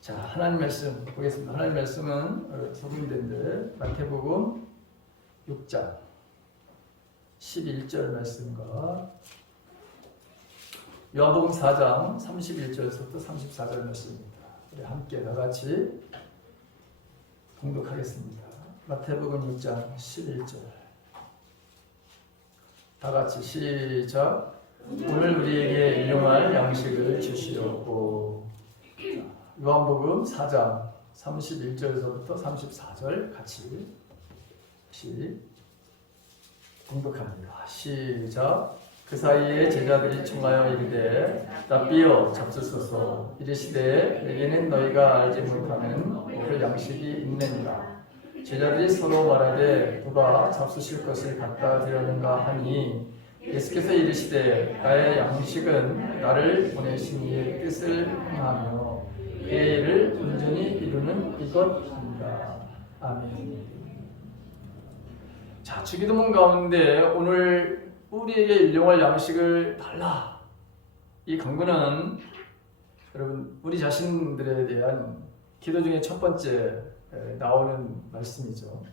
자, 하나님 말씀 보겠습니다. 하나님 말씀은 두 군데인데 마태복음 6장 11절 말씀과 요한복음 4장 31절에서부터 34절 말씀입니다. 우리 함께 다 같이 봉독하겠습니다. 마태복음 6장 11절 다 같이 시작. 오늘 우리에게 일용할 양식을 주시옵고. 요한복음 4장 31절에서부터 34절 같이 봉독합니다. 시작. 그 사이에 제자들이 청하여 이르되 랍비여 잡수소서. 이르시되 내게는 너희가 알지 못하는 먹을 양식이 있느니라. 제자들이 서로 말하되 누가 잡수실 것을 갖다 드렸는가 하니 예수께서 이르시되 나의 양식은 나를 보내신 이의 뜻을 행하며 그의 일을 온전히 이루는 이것입니다. 아멘. 자, 주기도문 가운데 오늘 우리에게 일용할 양식을 달라. 이 강구는 여러분 우리 자신들에 대한 기도 중에 첫 번째 나오는 말씀이죠.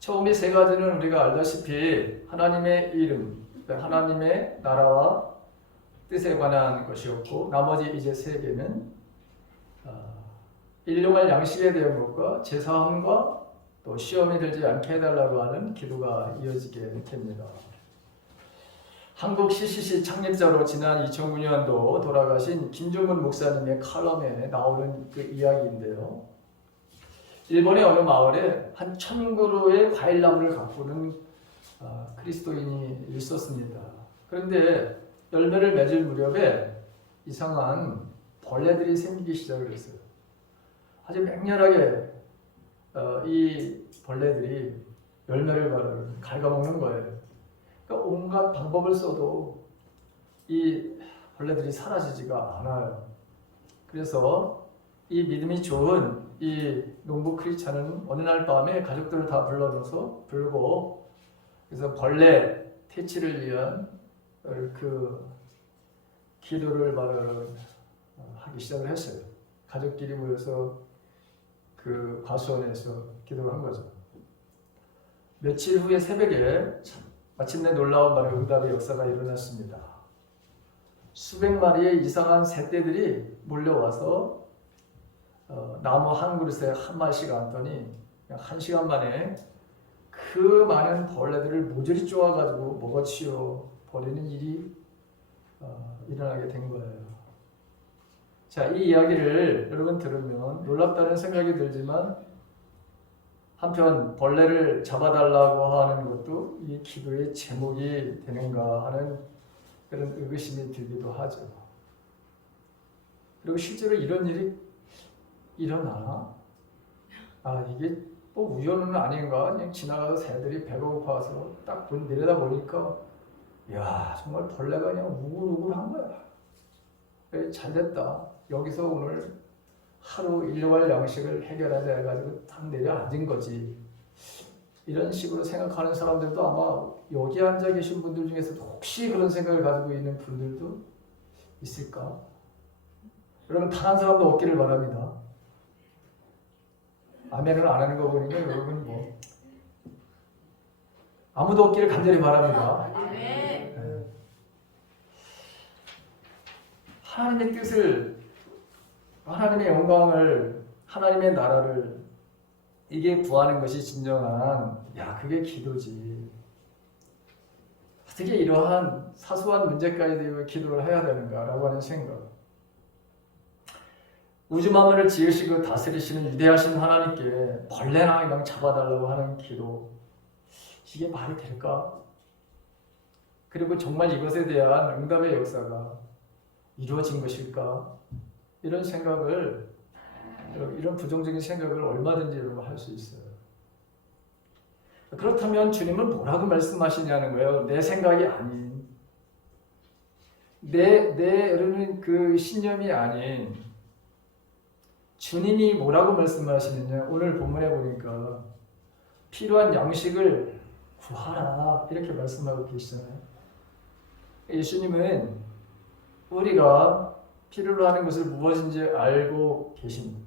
처음에 세 가지는 우리가 알다시피 하나님의 이름, 하나님의 나라와 뜻에 관한 것이었고, 나머지 이제 세 개는 일용할 양식에 대한 것과 제사함과 또 시험에 들지 않게 해달라고 하는 기도가 이어지게 됩니다. 한국 CCC 창립자로 지난 2009년도 돌아가신 김종문 목사님의 칼럼에 나오는 그 이야기인데요. 일본의 어느 마을에 한 1000그루의 과일나무를 가꾸는 그리스도인이 있었습니다. 그런데 열매를 맺을 무렵에 이상한 벌레들이 생기기 시작을 했어요. 아주 맹렬하게 이 벌레들이 열매를 갉아먹는 거예요. 그러니까 온갖 방법을 써도 이 벌레들이 사라지지가 않아요. 그래서 이 믿음이 좋은 이 농부 크리스찬은 어느 날 밤에 가족들을 다 불러넣어서 불고, 그래서 벌레 퇴치를 위한 그 기도를 하기 시작을 했어요. 가족끼리 모여서 그 과수원에서 기도를 한 거죠. 며칠 후에 새벽에 마침내 놀라운 응답의 역사가 일어났습니다. 수백 마리의 이상한 새떼들이 몰려와서 나무 한 그릇에 한 마리씩 앉더니 그냥 1시간 만에 그 많은 벌레들을 모조리 쪼아가지고 먹어치워 버리는 일이 일어나게 된 거예요. 자, 이 이야기를 여러분 들으면 놀랍다는 생각이 들지만 한편 벌레를 잡아달라고 하는 것도 이 기도의 제목이 되는가 하는 그런 의구심이 들기도 하죠. 그리고 실제로 이런 일이 일어나? 이게 뭐 우연은 아닌가? 그냥 지나가서 새들이 배가 고파서 딱 내려다 보니까 야, 정말 벌레가 그냥 우글우글한 거야. 그래, 잘됐다. 여기서 오늘 하루 일용할 양식을 해결하자 해가지고 딱 내려앉은 거지. 이런 식으로 생각하는 사람들도 아마 여기 앉아 계신 분들 중에서도 혹시 그런 생각을 가지고 있는 분들도 있을까? 여러분 단 한 사람도 없기를 바랍니다. 아멘을 안 하는 거 보니까 여러분 뭐 아무도 없기를 간절히 바랍니다. 네. 하나님의 뜻을, 하나님의 영광을, 하나님의 나라를 이게 구하는 것이 진정한 그게 기도지. 어떻게 이러한 사소한 문제까지도 기도를 해야 되는가라고 하는 생각. 우주 만물을 지으시고 다스리시는 위대하신 하나님께 벌레나 그냥 잡아달라고 하는 기도, 이게 말이 될까? 그리고 정말 이것에 대한 응답의 역사가 이루어진 것일까? 이런 생각을, 이런 부정적인 생각을 얼마든지 할 수 있어요. 그렇다면 주님은 뭐라고 말씀하시냐는 거예요. 내 생각이 아닌, 여러분 그 신념이 아닌 주님이 뭐라고 말씀하시느냐. 오늘 본문에 보니까 필요한 양식을 구하라 이렇게 말씀하고 계시잖아요. 예수님은 우리가 필요로 하는 것을 무엇인지 알고 계십니다.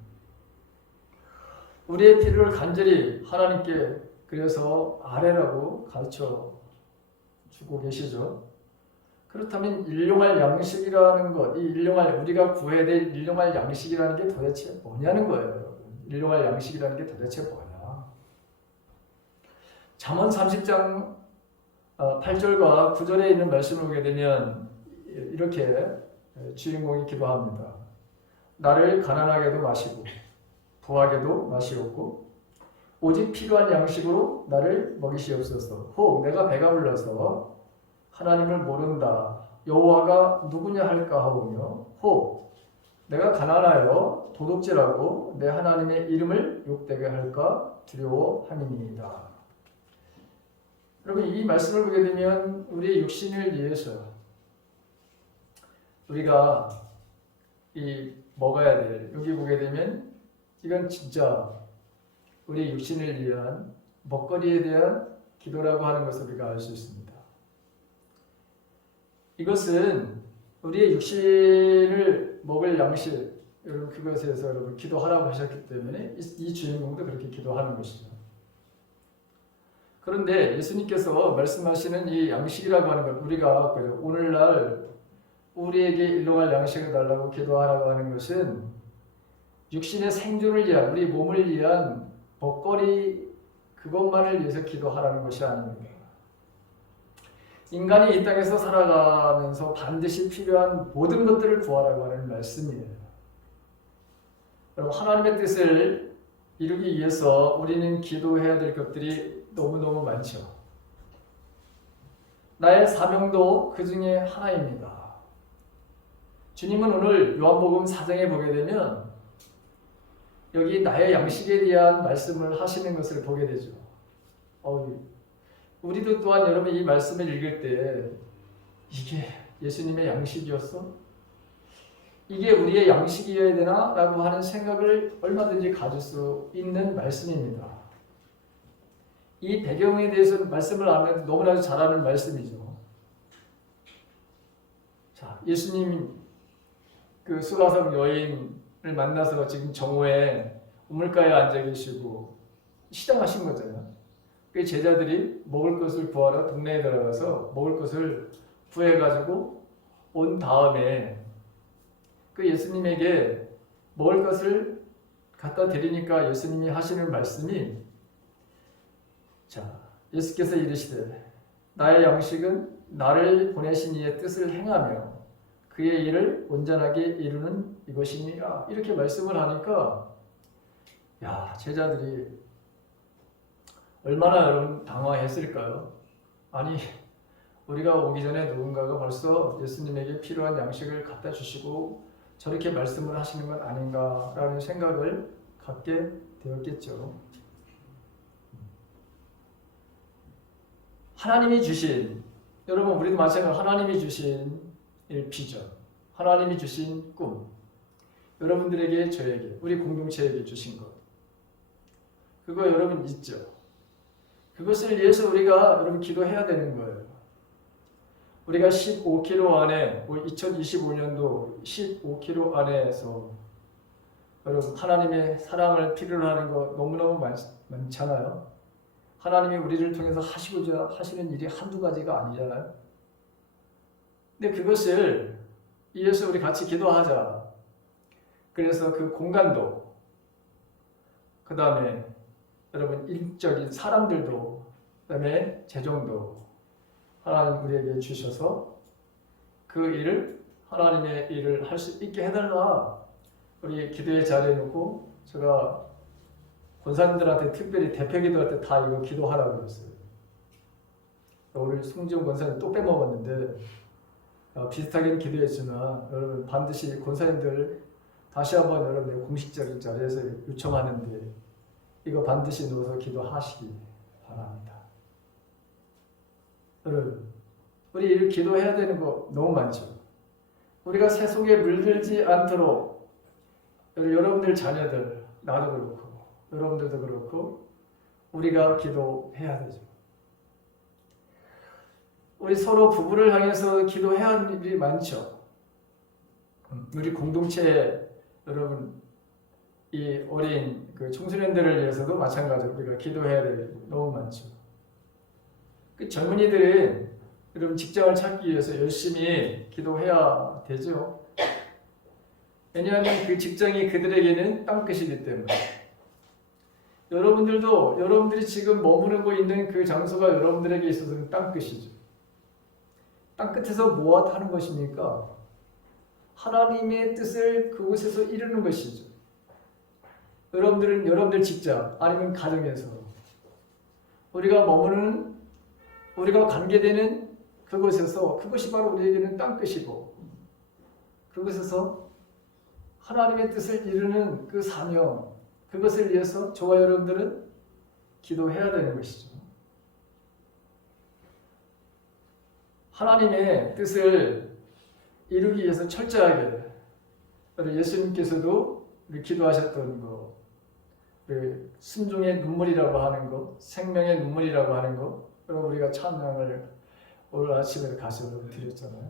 우리의 필요를 간절히 하나님께 그래서 아뢰라고 가르쳐 주고 계시죠. 그렇다면 일용할 양식이라는 것, 이 일용할 우리가 구해야 될 일용할 양식이라는 게 도대체 뭐냐는 거예요, 여러분. 일용할 양식이라는 게 도대체 뭐냐? 잠언 30장 8절과 9절에 있는 말씀을 보게 되면 이렇게 주인공이 기도합니다. 나를 가난하게도 마시고 부하게도 마시옵고 오직 필요한 양식으로 나를 먹이시옵소서. 혹 내가 배가 불러서 하나님을 모른다. 여호와가 누구냐 할까 하오며 혹 내가 가난하여 도둑질하고 내 하나님의 이름을 욕되게 할까 두려워함이니이다. 여러분 이 말씀을 보게 되면 우리의 육신을 위해서 우리가 이 먹어야 될 여기 보게 되면 이건 진짜 우리 육신을 위한 먹거리에 대한 기도라고 하는 것을 우리가 알 수 있습니다. 이것은 우리의 육신을 먹을 양식, 여러분 그것에 대해서 여러분 기도하라고 하셨기 때문에 이 주인공도 그렇게 기도하는 것이죠. 그런데 예수님께서 말씀하시는 이 양식이라고 하는 것, 우리가 오늘날 우리에게 일용할 양식을 달라고 기도하라고 하는 것은 육신의 생존을 위한, 우리 몸을 위한 먹거리 그것만을 위해서 기도하라는 것이 아닙니다. 인간이 이 땅에서 살아가면서 반드시 필요한 모든 것들을 구하라고 하는 말씀이에요. 여러분 하나님의 뜻을 이루기 위해서 우리는 기도해야 될 것들이 너무너무 많죠. 나의 사명도 그 중에 하나입니다. 주님은 오늘 요한복음 4장에 보게 되면 여기 나의 양식에 대한 말씀을 하시는 것을 보게 되죠. 우리도 또한 여러분 이 말씀을 읽을 때 이게 예수님의 양식이었어? 이게 우리의 양식이어야 되나? 라고 하는 생각을 얼마든지 가질 수 있는 말씀입니다. 이 배경에 대해서 말씀을 하면 너무나도 잘 아는 말씀이죠. 자, 예수님 그 수가성 여인을 만나서 지금 정오에 우물가에 앉아 계시고 시장하신 거잖아요. 그 제자들이 먹을 것을 구하러 동네에 들어가서 먹을 것을 구해가지고 온 다음에 그 예수님에게 먹을 것을 갖다 드리니까 예수님이 하시는 말씀이 자, 예수께서 이르시되 나의 양식은 나를 보내신 이의 뜻을 행하며 그의 일을 온전하게 이루는 이것이니라 이렇게 말씀을 하니까 야 제자들이 얼마나 여러분 당황했을까요? 아니 우리가 오기 전에 누군가가 벌써 예수님에게 필요한 양식을 갖다 주시고 저렇게 말씀을 하시는 건 아닌가라는 생각을 갖게 되었겠죠. 하나님이 주신 여러분 우리도 마찬가지로 하나님이 주신 비전, 하나님이 주신 꿈, 여러분들에게 저에게 우리 공동체에게 주신 것 그거 여러분 있죠. 그것을 위해서 우리가 여러분 기도해야 되는 거예요. 우리가 15km 안에 2025년도 15km 안에서 여러분 하나님의 사랑을 필요로 하는 거 너무너무 많잖아요. 하나님이 우리를 통해서 하시고자 하시는 일이 한두 가지가 아니잖아요. 근데 그것을 위해서 우리 같이 기도하자. 그래서 그 공간도 그 다음에 여러분 인적인 사람들도 그 다음에 재정도 하나님 우리에게 주셔서 그 일을 하나님의 일을 할 수 있게 해달라. 우리 기도의 자리에 놓고 제가 권사님들한테 특별히 대표 기도할 때 다 이거 기도하라고 그랬어요. 오늘 송지용 권사님 또 빼먹었는데 비슷하게 기도했지만 여러분 반드시 권사님들 다시 한번 여러분의 공식적인 자리에서 요청하는데 이거 반드시 넣어서 기도하시기 바랍니다. 여러분 우리 이렇게 기도해야 되는 거 너무 많죠. 우리가 세속에 물들지 않도록 여러분들 자녀들 나도 그렇고 여러분들도 그렇고 우리가 기도해야 되죠. 우리 서로 부부를 향해서 기도해야 하는 일이 많죠. 우리 공동체 여러분 이 어린 그 청소년들을 위해서도 마찬가지로 우리가 기도해야 될 일이 너무 많죠. 그 젊은이들은 여러분 직장을 찾기 위해서 열심히 기도해야 되죠. 왜냐하면 그 직장이 그들에게는 땅끝이기 때문에. 여러분들도 여러분들이 지금 머무르고 있는 그 장소가 여러분들에게 있어서는 땅끝이죠. 땅끝에서 무엇 하는 것입니까? 하나님의 뜻을 그곳에서 이루는 것이죠. 여러분들은 여러분들 직장 아니면 가정에서 우리가 머무르는 우리가 관계되는 그곳에서 그것이 바로 우리에게는 땅끝이고 그곳에서 하나님의 뜻을 이루는 그 사명 그것을 위해서 저와 여러분들은 기도해야 되는 것이죠. 하나님의 뜻을 이루기 위해서 철저하게 예수님께서도 기도하셨던 거 순종의 눈물이라고 하는 거 생명의 눈물이라고 하는 거 여러분 우리가 찬양을 오늘 아침에 가서 드렸잖아요.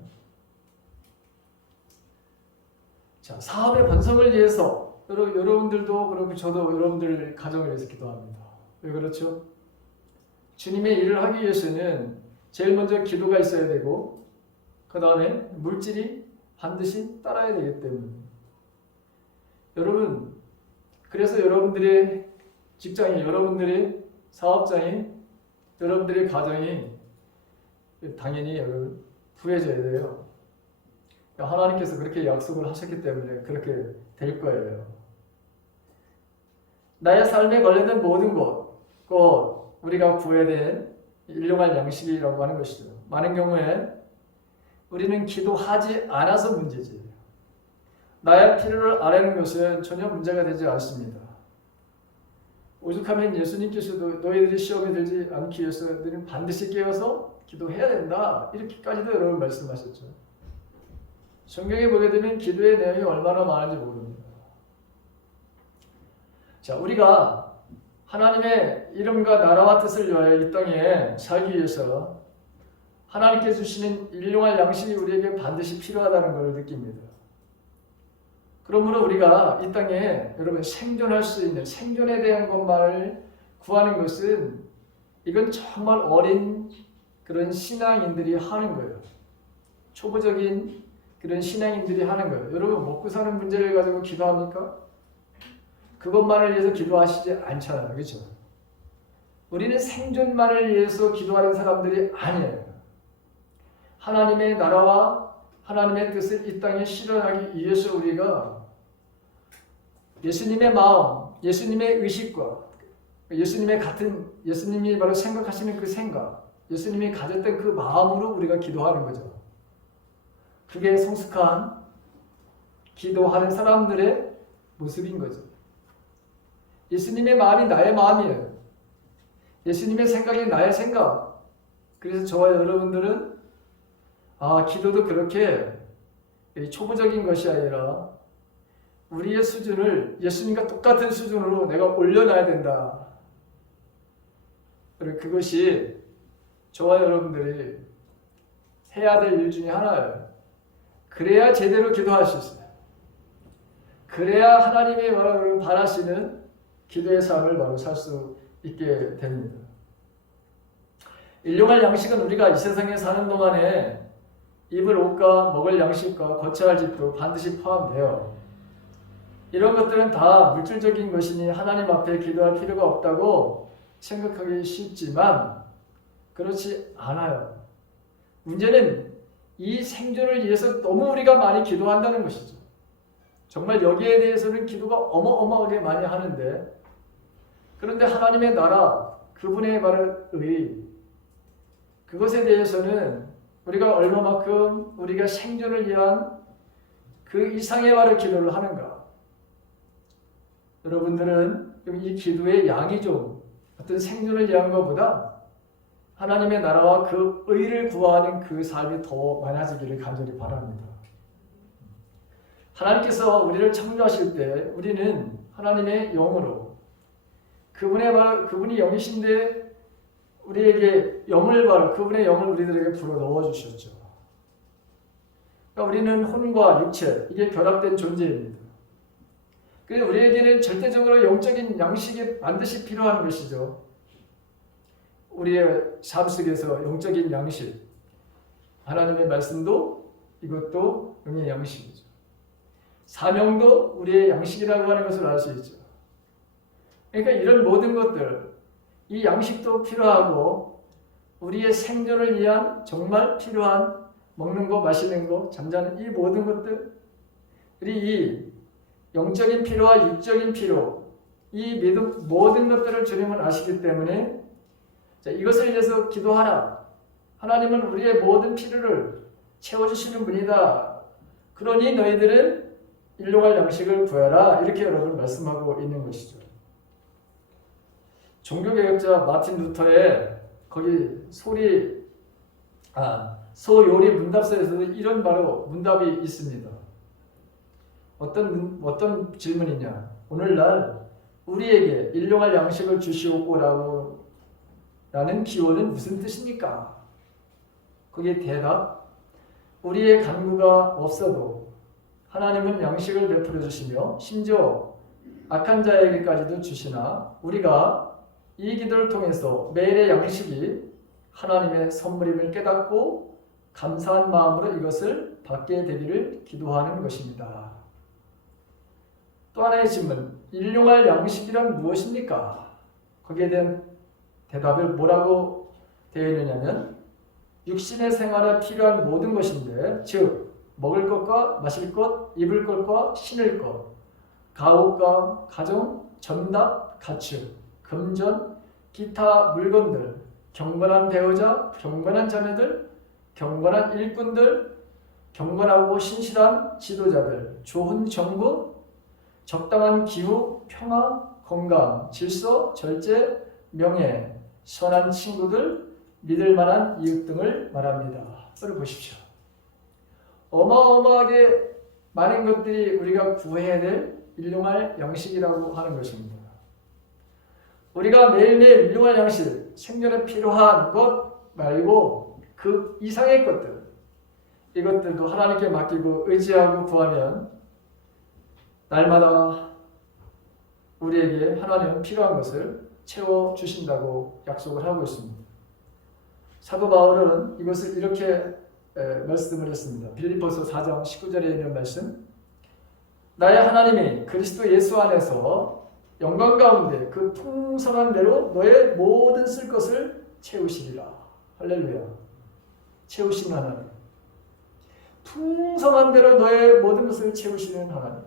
자, 사업의 번성을 위해서 여러분들도 그리고 저도 여러분들 가정을 위해서 기도합니다. 왜 그렇죠? 주님의 일을 하기 위해서는 제일 먼저 기도가 있어야 되고 그 다음에 물질이 반드시 따라야 되기 때문에 여러분 그래서 여러분들의 직장이 여러분들의 사업장이 여러분들의 가정이 당연히 여러분 부해져야 돼요. 하나님께서 그렇게 약속을 하셨기 때문에 그렇게 될 거예요. 나의 삶에 관련된 모든 것, 곧 우리가 구해야 될 일용할 양식이라고 하는 것이죠. 많은 경우에 우리는 기도하지 않아서 문제지. 나의 필요를 아는 것은 전혀 문제가 되지 않습니다. 오죽하면 예수님께서도 너희들이 시험에 들지 않기 위해서 너희는 반드시 깨어서 기도해야 된다. 이렇게까지도 여러분 말씀하셨죠. 성경에 보게 되면 기도의 내용이 얼마나 많은지 모릅니다. 자, 우리가 하나님의 이름과 나라와 뜻을 위하여 이 땅에 살기 위해서 하나님께 주시는 일용할 양식이 우리에게 반드시 필요하다는 것을 느낍니다. 그러므로 우리가 이 땅에 여러분 생존할 수 있는 생존에 대한 것만을 구하는 것은 이건 정말 어린 그런 신앙인들이 하는 거예요. 초보적인 그런 신앙인들이 하는 거예요. 여러분 먹고 사는 문제를 가지고 기도합니까? 그것만을 위해서 기도하시지 않잖아요. 그렇죠? 우리는 생존만을 위해서 기도하는 사람들이 아니에요. 하나님의 나라와 하나님의 뜻을 이 땅에 실현하기 위해서 우리가 예수님의 마음, 예수님의 의식과 예수님의 같은 예수님이 바로 생각하시는 그 생각, 예수님이 가졌던 그 마음으로 우리가 기도하는 거죠. 그게 성숙한 기도하는 사람들의 모습인 거죠. 예수님의 마음이 나의 마음이에요. 예수님의 생각이 나의 생각. 그래서 저와 여러분들은 기도도 그렇게 초보적인 것이 아니라 우리의 수준을 예수님과 똑같은 수준으로 내가 올려놔야 된다. 그리고 그것이 저와 여러분들이 해야 될 일 중에 하나예요. 그래야 제대로 기도할 수 있어요. 그래야 하나님이 바로 바라시는 기도의 삶을 바로 살 수 있게 됩니다. 일용할 양식은 우리가 이 세상에 사는 동안에 입을 옷과 먹을 양식과 거처할 집도 반드시 포함돼요. 이런 것들은 다 물질적인 것이니 하나님 앞에 기도할 필요가 없다고 생각하기 쉽지만 그렇지 않아요. 문제는 이 생존을 위해서 너무 우리가 많이 기도한다는 것이죠. 정말 여기에 대해서는 기도가 어마어마하게 많이 하는데 그런데 하나님의 나라, 그분의 바로 의 그것에 대해서는 우리가 얼마만큼 우리가 생존을 위한 그 이상의 바로 기도를 하는가? 여러분들은 이 기도의 양이 좀 어떤 생존을 위한 것보다 하나님의 나라와 그 의를 구하는 그 삶이 더 많아지기를 간절히 바랍니다. 하나님께서 우리를 창조하실 때 우리는 하나님의 영으로 그분이 영이신데 우리에게 영을 그분의 영을 우리들에게 불어 넣어 주셨죠. 그러니까 우리는 혼과 육체, 이게 결합된 존재입니다. 그래서 우리에게는 절대적으로 영적인 양식이 반드시 필요한 것이죠. 우리의 삶 속에서 영적인 양식, 하나님의 말씀도 이것도 영의 양식이죠. 사명도 우리의 양식이라고 하는 것을 알 수 있죠. 그러니까 이런 모든 것들, 이 양식도 필요하고 우리의 생존을 위한 정말 필요한 먹는 거, 마시는 거, 잠자는 이 모든 것들이 이 영적인 필요와 육적인 필요, 이 모든 것들을 주님은 아시기 때문에 자, 이것을 위해서 기도하라. 하나님은 우리의 모든 필요를 채워주시는 분이다. 그러니 너희들은 일용할 양식을 구하라. 이렇게 여러분 말씀하고 있는 것이죠. 종교개혁자 마틴 루터의 거기 소요리 문답서에서도 이런 바로 문답이 있습니다. 어떤 질문이냐? 오늘날 우리에게 일용할 양식을 주시옵고라고 라는 기원은 무슨 뜻입니까? 거기에 대답, 우리의 간구가 없어도 하나님은 양식을 베풀어 주시며 심지어 악한 자에게까지도 주시나 우리가 이 기도를 통해서 매일의 양식이 하나님의 선물임을 깨닫고 감사한 마음으로 이것을 받게 되기를 기도하는 것입니다. 또 하나의 질문, 일용할 양식이란 무엇입니까? 거기에 대한 대답을 뭐라고 되어 있느냐면 육신의 생활에 필요한 모든 것인데 즉 먹을 것과 마실 것, 입을 것과 신을 것, 가옥과 가정, 전답, 가축, 금전, 기타 물건들, 경건한 배우자, 경건한 자매들, 경건한 일꾼들, 경건하고 신실한 지도자들, 좋은 정부, 적당한 기후, 평화, 건강, 질서, 절제, 명예, 선한 친구들, 믿을 만한 이웃 등을 말합니다. 이걸 보십시오. 어마어마하게 많은 것들이 우리가 구해야 될 일용할 양식이라고 하는 것입니다. 우리가 매일매일 일용할 양식, 생존에 필요한 것 말고 그 이상의 것들, 이것들도 하나님께 맡기고 의지하고 구하면 날마다 우리에게 하나님은 필요한 것을 채워주신다고 약속을 하고 있습니다. 사도 바울은 이것을 이렇게 말씀을 했습니다. 빌립보서 4장 19절에 있는 말씀, 나의 하나님이 그리스도 예수 안에서 영광 가운데 그 풍성한 대로 너의 모든 쓸 것을 채우시리라. 할렐루야. 채우시는 하나님, 풍성한 대로 너의 모든 것을 채우시는 하나님.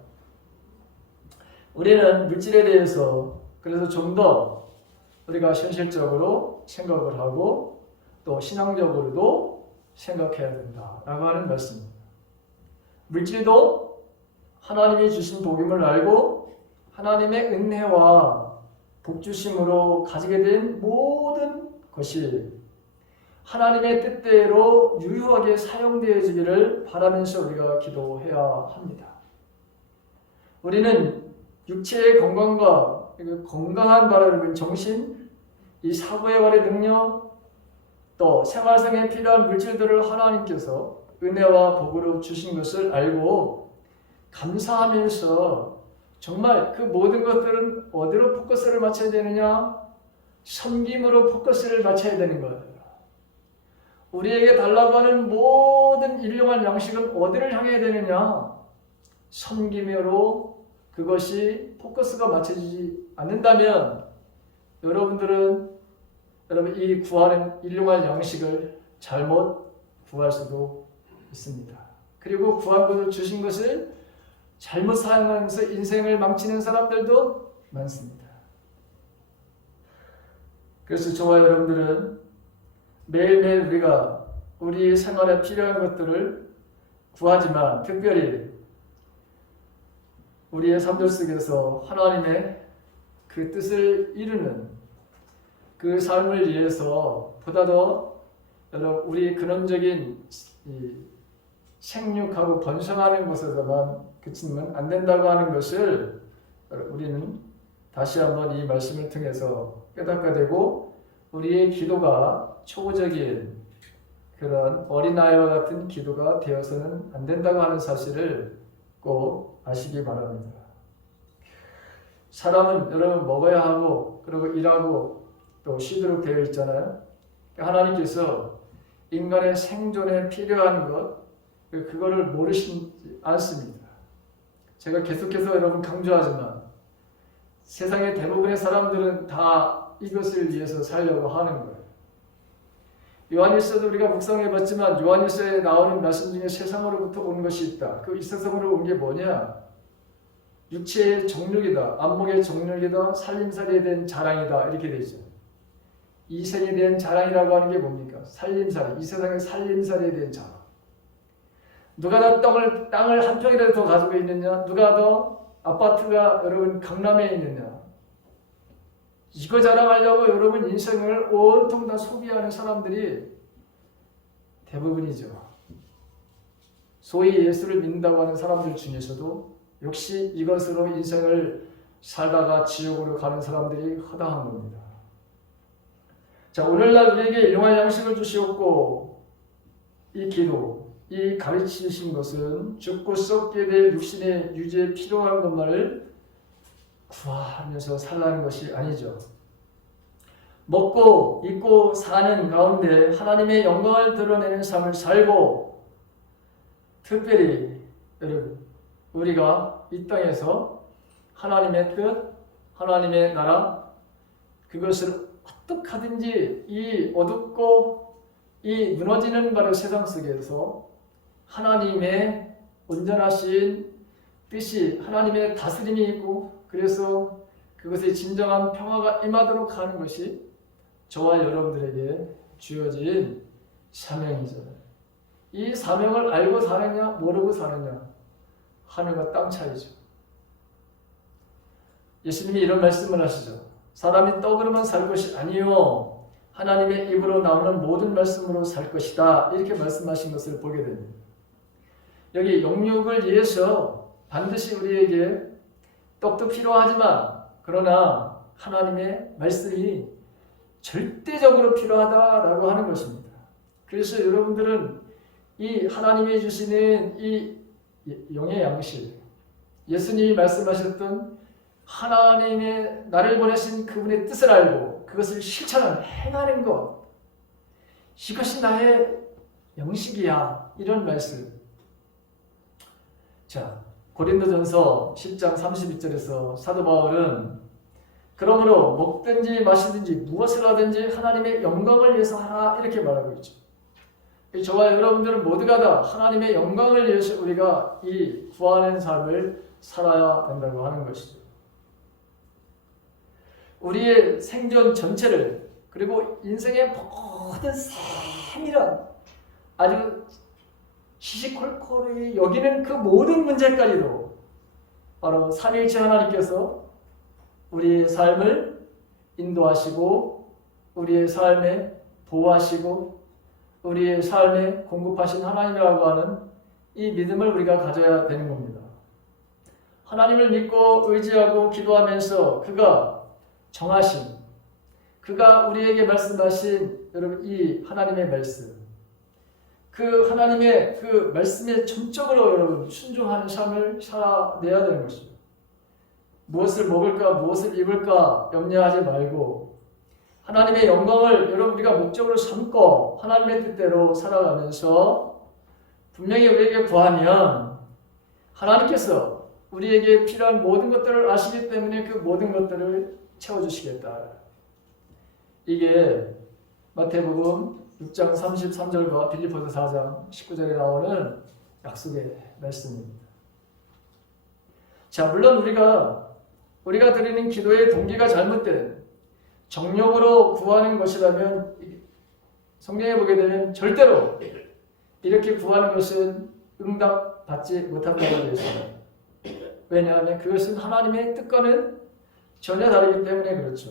우리는 물질에 대해서 그래서 좀 더 우리가 현실적으로 생각을 하고 또 신앙적으로도 생각해야 된다라고 하는 말씀입니다. 물질도 하나님이 주신 복임을 알고 하나님의 은혜와 복주심으로 가지게 된 모든 것이 하나님의 뜻대로 유효하게 사용되어지기를 바라면서 우리가 기도해야 합니다. 우리는 육체의 건강과 건강한 바라는 정신, 이 사고의 발의 능력, 또 생활상에 필요한 물질들을 하나님께서 은혜와 복으로 주신 것을 알고 감사하면서 정말 그 모든 것들은 어디로 포커스를 맞춰야 되느냐? 섬김으로 포커스를 맞춰야 되는 거예요. 우리에게 달라고 하는 모든 일용할 양식은 어디를 향해야 되느냐? 섬김으로 그것이 포커스가 맞춰지지 않는다면 여러분 이 구하는 일용할 양식을 잘못 구할 수도 있습니다. 그리고 구한 것을 주신 것을 잘못 사용하면서 인생을 망치는 사람들도 많습니다. 그래서 저와 여러분들은 매일매일 우리가 우리 생활에 필요한 것들을 구하지만 특별히 우리의 삶들 속에서 하나님의 그 뜻을 이루는 그 삶을 위해서 보다 더 우리 근원적인 생육하고 번성하는 것에서만 그치면 안 된다고 하는 것을 우리는 다시 한번 이 말씀을 통해서 깨닫게 되고 우리의 기도가 초보적인 그런 어린아이와 같은 기도가 되어서는 안 된다고 하는 사실을 꼭 아시기 바랍니다. 사람은 여러분 먹어야 하고 그리고 일하고 또 쉬도록 되어 있잖아요. 하나님께서 인간의 생존에 필요한 것 그거를 모르시지 않습니다. 제가 계속해서 여러분 강조하지만 세상의 대부분의 사람들은 다 이것을 위해서 살려고 하는 거예요. 요한일서도 우리가 묵상해봤지만 요한일서에 나오는 말씀 중에 세상으로부터 온 것이 있다. 그 이 세상으로 온 게 뭐냐? 육체의 정욕이다. 안목의 정욕이다. 살림살이에 대한 자랑이다. 이렇게 되죠. 이 생에 대한 자랑이라고 하는 게 뭡니까? 살림살이. 이 세상의 살림살이에 대한 자랑. 누가 더 땅을 한 평이라도 더 가지고 있느냐? 누가 더 아파트가 여러분 강남에 있느냐? 이거 자랑하려고 여러분 인생을 온통 다 소비하는 사람들이 대부분이죠. 소위 예수를 믿는다고 하는 사람들 중에서도 역시 이것으로 인생을 살다가 지옥으로 가는 사람들이 허다한 겁니다. 자, 오늘날 우리에게 일용할 양식을 주시옵고 이 기도, 이 가르치신 것은 죽고 썩게 될 육신의 유지에 필요한 것만을 구하면서 살라는 것이 아니죠. 먹고 입고 사는 가운데 하나님의 영광을 드러내는 삶을 살고 특별히 여러분 우리가 이 땅에서 하나님의 뜻, 하나님의 나라 그것을 어떻게 하든지 이 어둡고 이 무너지는 바로 세상 속에서 하나님의 온전하신 뜻이 하나님의 다스림이 있고 그래서 그것에 진정한 평화가 임하도록 하는 것이 저와 여러분들에게 주어진 사명이잖아요. 이 사명을 알고 사느냐 모르고 사느냐 하늘과 땅 차이죠. 예수님이 이런 말씀을 하시죠. 사람이 떡으로만 살 것이 아니요 하나님의 입으로 나오는 모든 말씀으로 살 것이다. 이렇게 말씀하신 것을 보게 됩니다. 여기 영육을 위해서 반드시 우리에게 떡도 필요하지만 그러나 하나님의 말씀이 절대적으로 필요하다라고 하는 것입니다. 그래서 여러분들은 이 하나님이 주시는 이 영의 양식, 예수님이 말씀하셨던 하나님의 나를 보내신 그분의 뜻을 알고 그것을 실천하는 행하는 것, 이것이 나의 양식이야. 이런 말씀. 자, 고린도전서 10장 32절에서 사도 바울은 그러므로 먹든지 마시든지 무엇을 하든지 하나님의 영광을 위해서 하라 이렇게 말하고 있죠. 저와 여러분들은 모두가 다 하나님의 영광을 위해서 우리가 이 구하는 삶을 살아야 된다고 하는 것이죠. 우리의 생존 전체를 그리고 인생의 모든 세밀한 아주 시시콜콜이 여기는 그 모든 문제까지도 바로 삼위일체 하나님께서 우리의 삶을 인도하시고 우리의 삶에 보호하시고 우리의 삶에 공급하신 하나님이라고 하는 이 믿음을 우리가 가져야 되는 겁니다. 하나님을 믿고 의지하고 기도하면서 그가 정하신 그가 우리에게 말씀하신 여러분 이 하나님의 말씀 그 하나님의 그 말씀에 전적으로 여러분 순종하는 삶을 살아내야 되는 것입니다. 무엇을 먹을까 무엇을 입을까 염려하지 말고 하나님의 영광을 여러분 우리가 목적으로 삼고 하나님의 뜻대로 살아가면서 분명히 우리에게 구하면 하나님께서 우리에게 필요한 모든 것들을 아시기 때문에 그 모든 것들을 채워주시겠다. 이게 마태복음 6장 33절과 빌립보서 4장 19절에 나오는 약속의 말씀입니다. 자, 물론 우리가 드리는 기도의 동기가 잘못된 정욕으로 구하는 것이라면 성경에 보게 되면 절대로 이렇게 구하는 것은 응답받지 못한다고 되어 있습니다. 왜냐하면 그것은 하나님의 뜻과는 전혀 다르기 때문에 그렇죠.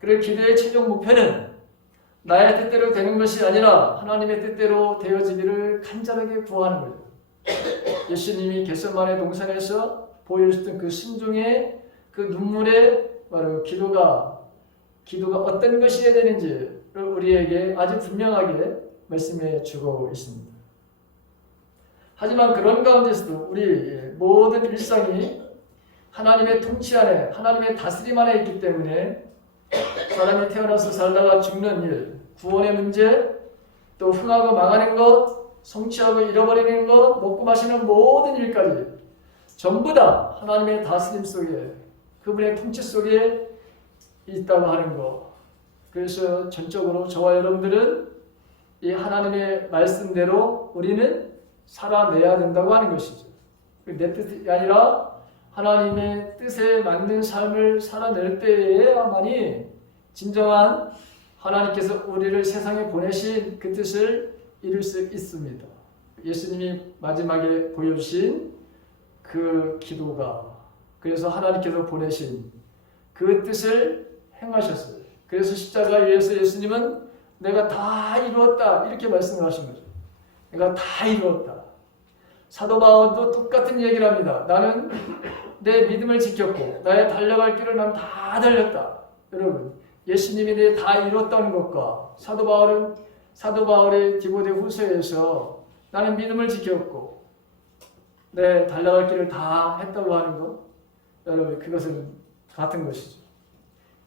그리고 기도의 최종 목표는 나의 뜻대로 되는 것이 아니라 하나님의 뜻대로 되어지기를 간절하게 구하는 거예요. 예수님이 겟세마네 동산에서 보여주셨던 그 순종의 그 눈물의 바로 기도가 어떤 것이어야 되는지를 우리에게 아주 분명하게 말씀해 주고 있습니다. 하지만 그런 가운데서도 우리 모든 일상이 하나님의 통치 안에, 하나님의 다스림 안에 있기 때문에 사람이 태어나서 살다가 죽는 일, 구원의 문제, 또 흥하고 망하는 것, 성취하고 잃어버리는 것, 먹고 마시는 모든 일까지 전부 다 하나님의 다스림 속에, 그분의 통치 속에 있다고 하는 것. 그래서 전적으로 저와 여러분들은 이 하나님의 말씀대로 우리는 살아내야 된다고 하는 것이죠. 내 뜻이 아니라 하나님의 뜻에 맞는 삶을 살아낼 때에야만이 진정한 하나님께서 우리를 세상에 보내신 그 뜻을 이룰 수 있습니다. 예수님이 마지막에 보여주신 그 기도가, 그래서 하나님께서 보내신 그 뜻을 행하셨어요. 그래서 십자가 위에서 예수님은 내가 다 이루었다 이렇게 말씀을 하신 거죠. 내가 다 이루었다. 사도 바울도 똑같은 얘기를 합니다. 나는 내 믿음을 지켰고 나의 달려갈 길을 난 다 달렸다. 여러분, 예수님이 내 다 이뤘다는 것과 사도 바울의 디모데 후서에서 나는 믿음을 지켰고 내 달려갈 길을 다 했다고 하는 것, 여러분, 그것은 같은 것이죠.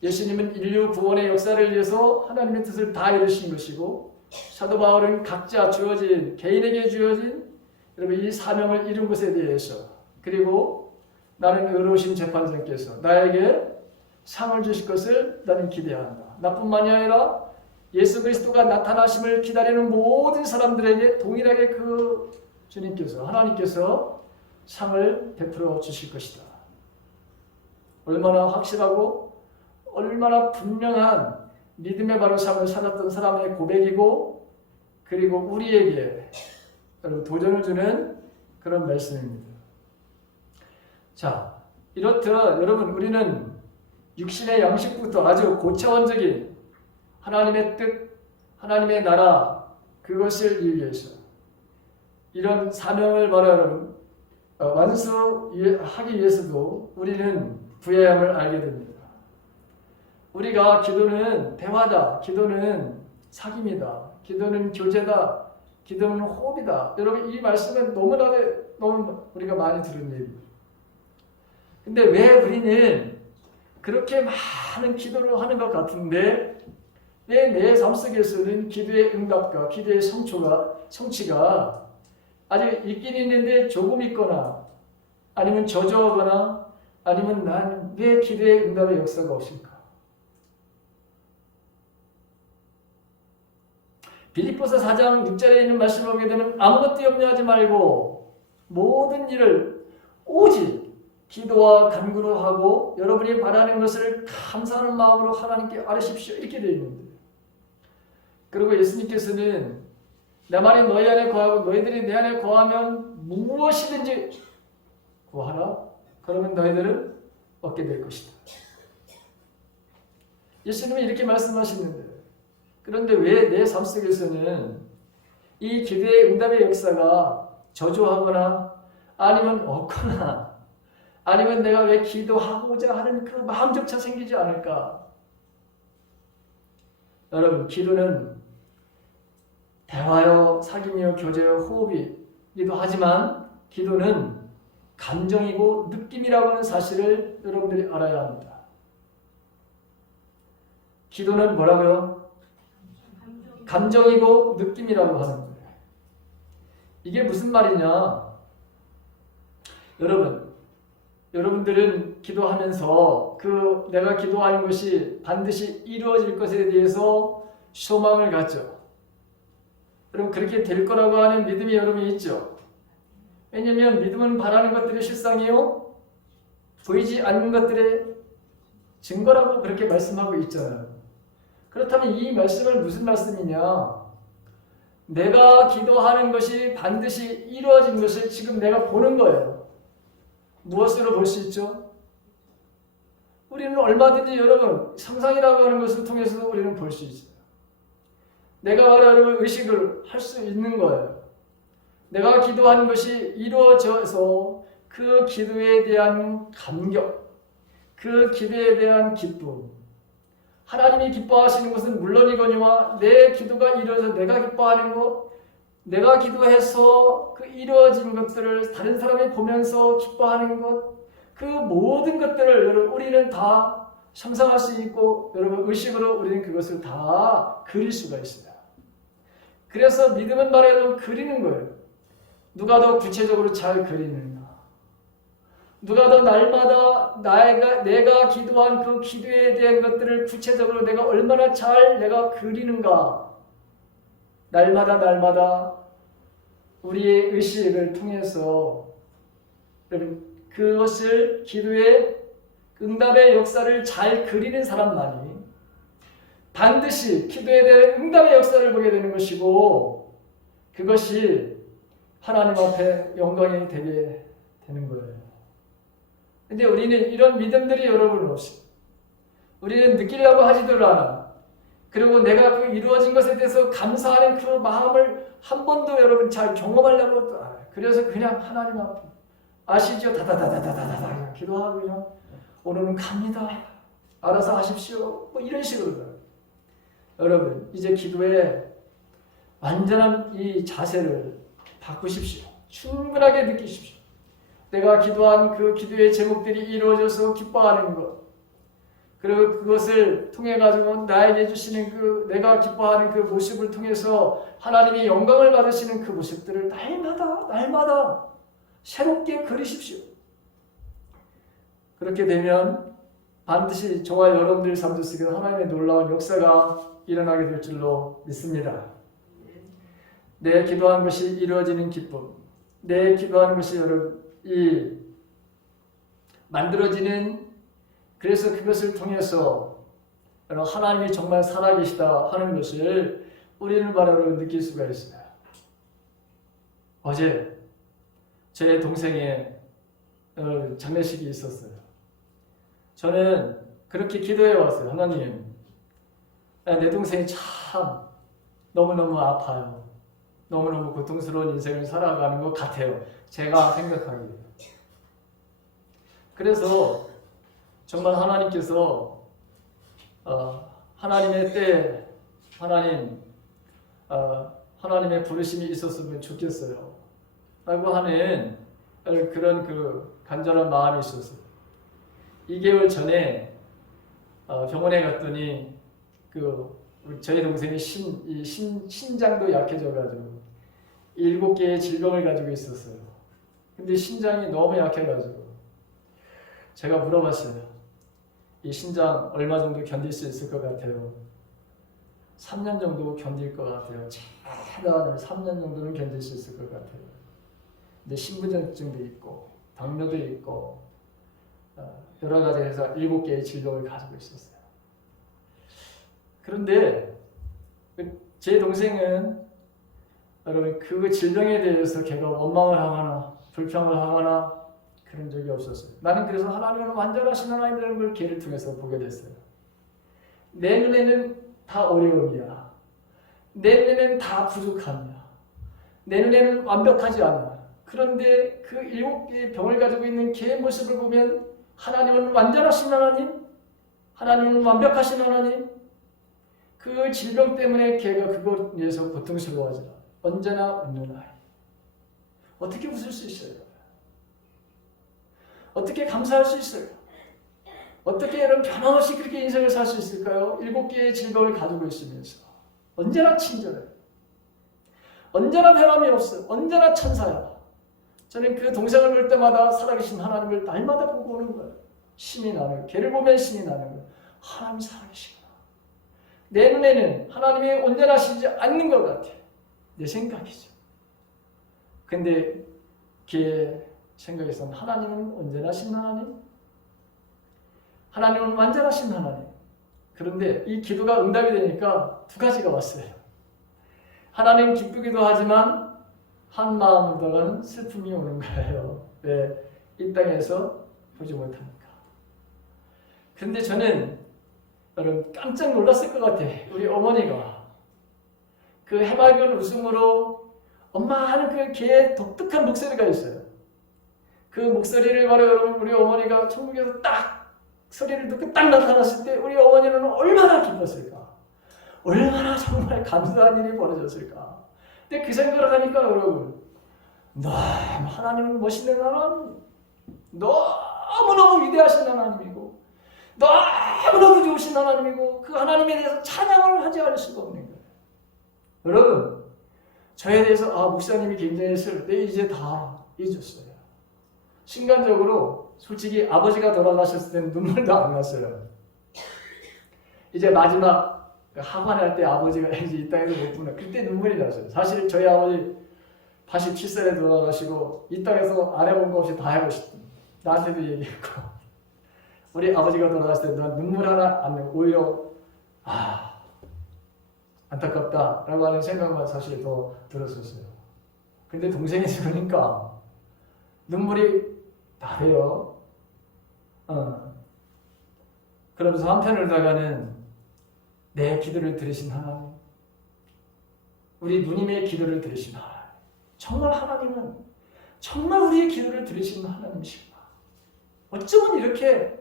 예수님은 인류 구원의 역사를 위해서 하나님의 뜻을 다 이루신 것이고, 사도 바울은 각자 개인에게 주어진 여러분 이 사명을 이룬 것에 대해서, 그리고 나는 의로우신 재판장께서 나에게 상을 주실 것을 나는 기대한다. 나뿐만이 아니라 예수 그리스도가 나타나심을 기다리는 모든 사람들에게 동일하게 그 주님께서, 하나님께서 상을 베풀어 주실 것이다. 얼마나 확실하고 얼마나 분명한 믿음의 바로 삶을 살았던 사람의 고백이고, 그리고 우리에게 도전을 주는 그런 말씀입니다. 자, 이렇듯 여러분, 우리는 육신의 양식부터 아주 고차원적인 하나님의 뜻, 하나님의 나라, 그것을 위해서 이런 사명을 바로 완수하기 위해서도 우리는 부여함을 알게 됩니다. 우리가 기도는 대화다, 기도는 사귑이다, 기도는 교제다, 기도는 호흡이다. 여러분, 이 말씀은 너무 우리가 많이 들은 얘기입니다. 근데 왜 우리는 그렇게 많은 기도를 하는 것 같은데 왜 내 삶 속에서는 기도의 응답과 기도의 성취가 아직 있긴 있는데 조금 있거나 아니면 저조하거나 아니면 난 왜 기도의 응답의 역사가 없을까? 빌립보서 4장 6절에 있는 말씀을 보게 되면 아무것도 염려하지 말고 모든 일을 오직 기도와 간구로 하고 여러분이 바라는 것을 감사하는 마음으로 하나님께 아뢰십시오 이렇게 되어 있는데, 그리고 예수님께서는 내 말이 너희 안에 거하고 너희들이 내 안에 거하면 무엇이든지 구하라. 그러면 너희들은 얻게 될 것이다. 예수님이 이렇게 말씀하시는데, 그런데 왜 내 삶 속에서는 이 기도의 응답의 역사가 저조하거나 아니면 없거나 아니면 내가 왜 기도하고자 하는 그 마음조차 생기지 않을까? 여러분, 기도는 대화요, 사귑이요, 교제요, 호흡이기도 하지만 기도는 감정이고 느낌이라고 하는 사실을 여러분들이 알아야 합니다. 기도는 뭐라고요? 감정이고 느낌이라고 하는 거예요. 이게 무슨 말이냐? 여러분들은 기도하면서 그 내가 기도하는 것이 반드시 이루어질 것에 대해서 소망을 갖죠. 여러분, 그렇게 될 거라고 하는 믿음이 여러분이 있죠. 왜냐하면 믿음은 바라는 것들의 실상이요 보이지 않는 것들의 증거라고 그렇게 말씀하고 있잖아요. 그렇다면 이 말씀은 무슨 말씀이냐? 내가 기도하는 것이 반드시 이루어진 것을 지금 내가 보는 거예요. 무엇으로 볼 수 있죠? 우리는 얼마든지 여러분 상상이라고 하는 것을 통해서 우리는 볼 수 있어요. 내가 바로 여러분 의식을 할 수 있는 거예요. 내가 기도하는 것이 이루어져서 그 기도에 대한 감격, 그 기도에 대한 기쁨, 하나님이 기뻐하시는 것은 물론이거니와 내 기도가 이루어져 내가 기뻐하는 것, 내가 기도해서 그 이루어진 것들을 다른 사람이 보면서 기뻐하는 것, 그 모든 것들을 여러분 우리는 다 상상할 수 있고 여러분 의식으로 우리는 그것을 다 그릴 수가 있어요. 그래서 믿음은 말해도 그리는 거예요. 누가 더 구체적으로 잘 그리는가? 누가 더 날마다 내가 기도한 그 기도에 대한 것들을 구체적으로 내가 얼마나 잘 내가 그리는가? 날마다 우리의 의식을 통해서 그것을 기도의 응답의 역사를 잘 그리는 사람만이 반드시 기도에 대한 응답의 역사를 보게 되는 것이고 그것이 하나님 앞에 영광이 되게 되는 거예요. 근데 우리는 이런 믿음들이 여러분 없이 우리는 느끼려고 하지도 않아. 그리고 내가 그 이루어진 것에 대해서 감사하는 그 마음을 한 번도 여러분 잘 경험하려고 안 해요. 그래서 그냥 하나님 앞에 아시죠? 다다다다다다다 그냥 기도하고 그냥 오늘은 갑니다. 알아서 하십시오. 뭐 이런 식으로. 여러분 이제 기도에 완전한 이 자세를 바꾸십시오. 충분하게 느끼십시오. 내가 기도한 그 기도의 제목들이 이루어져서 기뻐하는 것, 그리고 그것을 통해 가지고 나에게 주시는 그 내가 기뻐하는 그 모습을 통해서 하나님이 영광을 받으시는 그 모습들을 날마다 새롭게 그리십시오. 그렇게 되면 반드시 저와 여러분들 삶 속에 하나님의 놀라운 역사가 일어나게 될 줄로 믿습니다. 내 기도한 것이 이루어지는 기쁨, 내 기도하는 것이 여러분 이 만들어지는 그래서 그것을 통해서 하나님이 정말 살아계시다 하는 것을 우리는 바로 느낄 수가 있어요. 어제 제 동생의 장례식이 있었어요. 저는 그렇게 기도해 왔어요. 하나님, 내 동생이 참 너무너무 아파요. 너무너무 고통스러운 인생을 살아가는 것 같아요. 제가 생각하기에. 그래서 정말 하나님께서 하나님의 때 하나님의 부르심이 있었으면 좋겠어요. 라고 하는 그런 그 간절한 마음이 있었어요. 2개월 전에 병원에 갔더니 저희 동생이 신장도 약해져가지고 7개의 질병을 가지고 있었어요. 근데 신장이 너무 약해가지고 제가 물어봤어요. 이 신장 얼마 정도 견딜 수 있을 것 같아요? 3년 정도 견딜 것 같아요. 최대한 3년 정도는 견딜 수 있을 것 같아요. 근데 신부전증도 있고 당뇨도 있고 여러 가지 해서 7개의 질병을 가지고 있었어요. 그런데 제 동생은 여러분 그 질병에 대해서 걔가 원망을 하거나 불평을 하거나 그런 적이 없었어요. 나는 그래서 하나님은 완전하신 하나님이라는 걸 걔를 통해서 보게 됐어요. 내 눈에는 다 어려움이야. 내 눈에는 다 부족함이야. 내 눈에는 완벽하지 않아. 그런데 그 7개의 병을 가지고 있는 걔의 모습을 보면 하나님은 완전하신 하나님, 하나님은 완벽하신 하나님, 그 질병 때문에 걔가 그것 위해서 고통스러워하지 않아. 언제나 웃는 아이. 어떻게 웃을 수 있어요? 어떻게 감사할 수 있어요? 어떻게 이런 변함없이 그렇게 인생을 살 수 있을까요? 7개의 질병을 가지고 있으면서 언제나 친절해. 언제나 변함이 없어. 언제나 천사야. 저는 그 동생을 볼 때마다 살아계신 하나님을 날마다 보고 오는 거예요. 신이 나는 거예요. 걔를 보면 신이 나는 거예요. 하나님이 살아계시구나. 내 눈에는 하나님이 온전하시지 않는 것 같아. 내 생각이죠. 근데 걔의 생각에서는 하나님은 온전하신 하나님, 하나님은 완전하신 하나님. 그런데 이 기도가 응답이 되니까 2가지가 왔어요. 하나님 기쁘기도 하지만 한 마음으로는 슬픔이 오는 거예요. 왜? 이 땅에서 보지 못하니까. 근데 저는 여러분 깜짝 놀랐을 것 같아. 우리 어머니가 그 해맑은 웃음으로 엄마 하는 그 걔의 독특한 목소리가 있어요. 그 목소리를 바로 여러분 우리 어머니가 천국에서 딱 소리를 듣고 딱 나타났을 때 우리 어머니는 얼마나 기뻤을까? 얼마나 정말 감사한 일이 벌어졌을까? 근데 그 생각을 하니까 여러분, 너무 하나님은 멋있는 하나님, 너무너무 위대하신 하나님이고 너무너무 좋으신 하나님이고 그 하나님에 대해서 찬양을 하지 않을 수가 없는 거예요. 여러분, 저에 대해서 목사님이 굉장히 했는데 이제 다 잊었어요. 순간적으로 솔직히 아버지가 돌아가셨을 때는 눈물도 안 났어요. 이제 마지막 하관할 때 아버지가 이제 이 땅에서 못 보나 그때 눈물이 났어요. 사실 저희 아버지 87살에 돌아가시고 이 땅에서 안 해본 거 없이 다 해보셨던 나한테도 얘기했고 우리 아버지가 돌아갔을 때 난 눈물 하나 안 내고 오히려 안타깝다라고 하는 생각만 사실 더 들었었어요. 근데 동생이 죽으니까 눈물이 나요. 그러면서 한편으로다가는 내 기도를 들으신 하나님, 우리 누님의 기도를 들으신 하나님, 정말 하나님은 정말 우리의 기도를 들으시는 하나님이시구나. 어쩌면 이렇게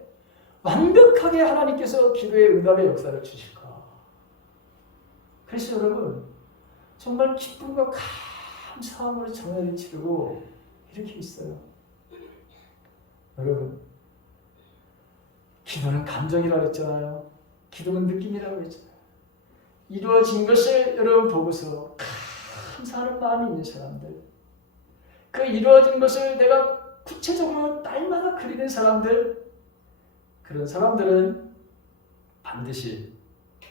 완벽하게 하나님께서 기도의 응답의 역사를 주실까. 그래서 여러분 정말 기쁨과 감사함으로 정회를 치르고 이렇게 있어요. 여러분, 기도는 감정이라고 했잖아요. 기도는 느낌이라고 했잖아요. 이루어진 것을 여러분 보고서 감사하는 마음이 있는 사람들, 그 이루어진 것을 내가 구체적으로 날마다 그리는 사람들, 그런 사람들은 반드시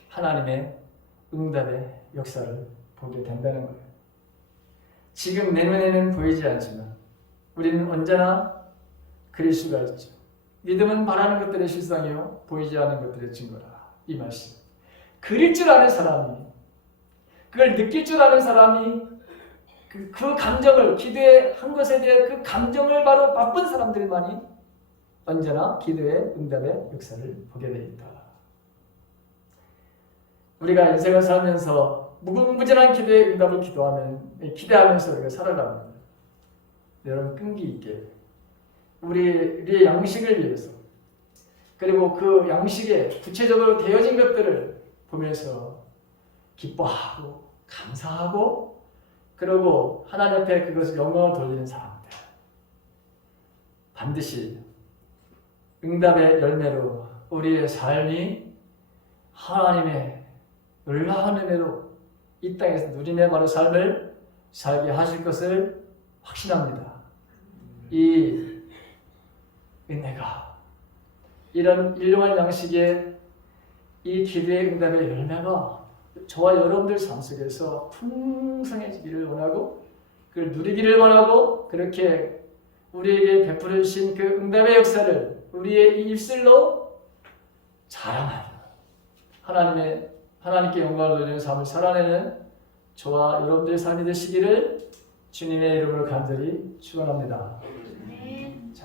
하나님의 응답의 역사를 보게 된다는 거예요. 지금 내 눈에는 보이지 않지만 우리는 언제나 그릴 수가 있죠. 믿음은 바라는 것들의 실상이요 보이지 않는 것들의 증거라. 이 말씀. 그릴 줄 아는 사람이, 그걸 느낄 줄 아는 사람이 그 감정을, 기도의 한 것에 대한 그 감정을 바로 맛본 사람들만이 언제나 기도의 응답의 역사를 보게 되어 있다. 우리가 인생을 살면서 무궁무진한 기도의 응답을 기대하면서 우리가 살아갑니다. 여러분, 끈기 있게 우리의 양식을 위해서, 그리고 그 양식에 구체적으로 되어진 것들을 보면서 기뻐하고 감사하고 그리고 하나님 앞에 그것을 영광을 돌리는 사람들, 반드시 응답의 열매로 우리의 삶이 하나님의 놀라운 은혜로 이 땅에서 누리며 바로 삶을 살게 하실 것을 확신합니다. 이 은혜가, 이런 일용할 양식의 이 기도의 응답의 열매가 저와 여러분들 삶 속에서 풍성해지기를 원하고 그걸 누리기를 원하고, 그렇게 우리에게 베풀어 주신 그 응답의 역사를 우리의 이 입술로 자랑하며 하나님께 영광을 돌리는 삶을 살아내는 저와 여러분들의 삶이 되시기를 주님의 이름으로 간절히 축원합니다.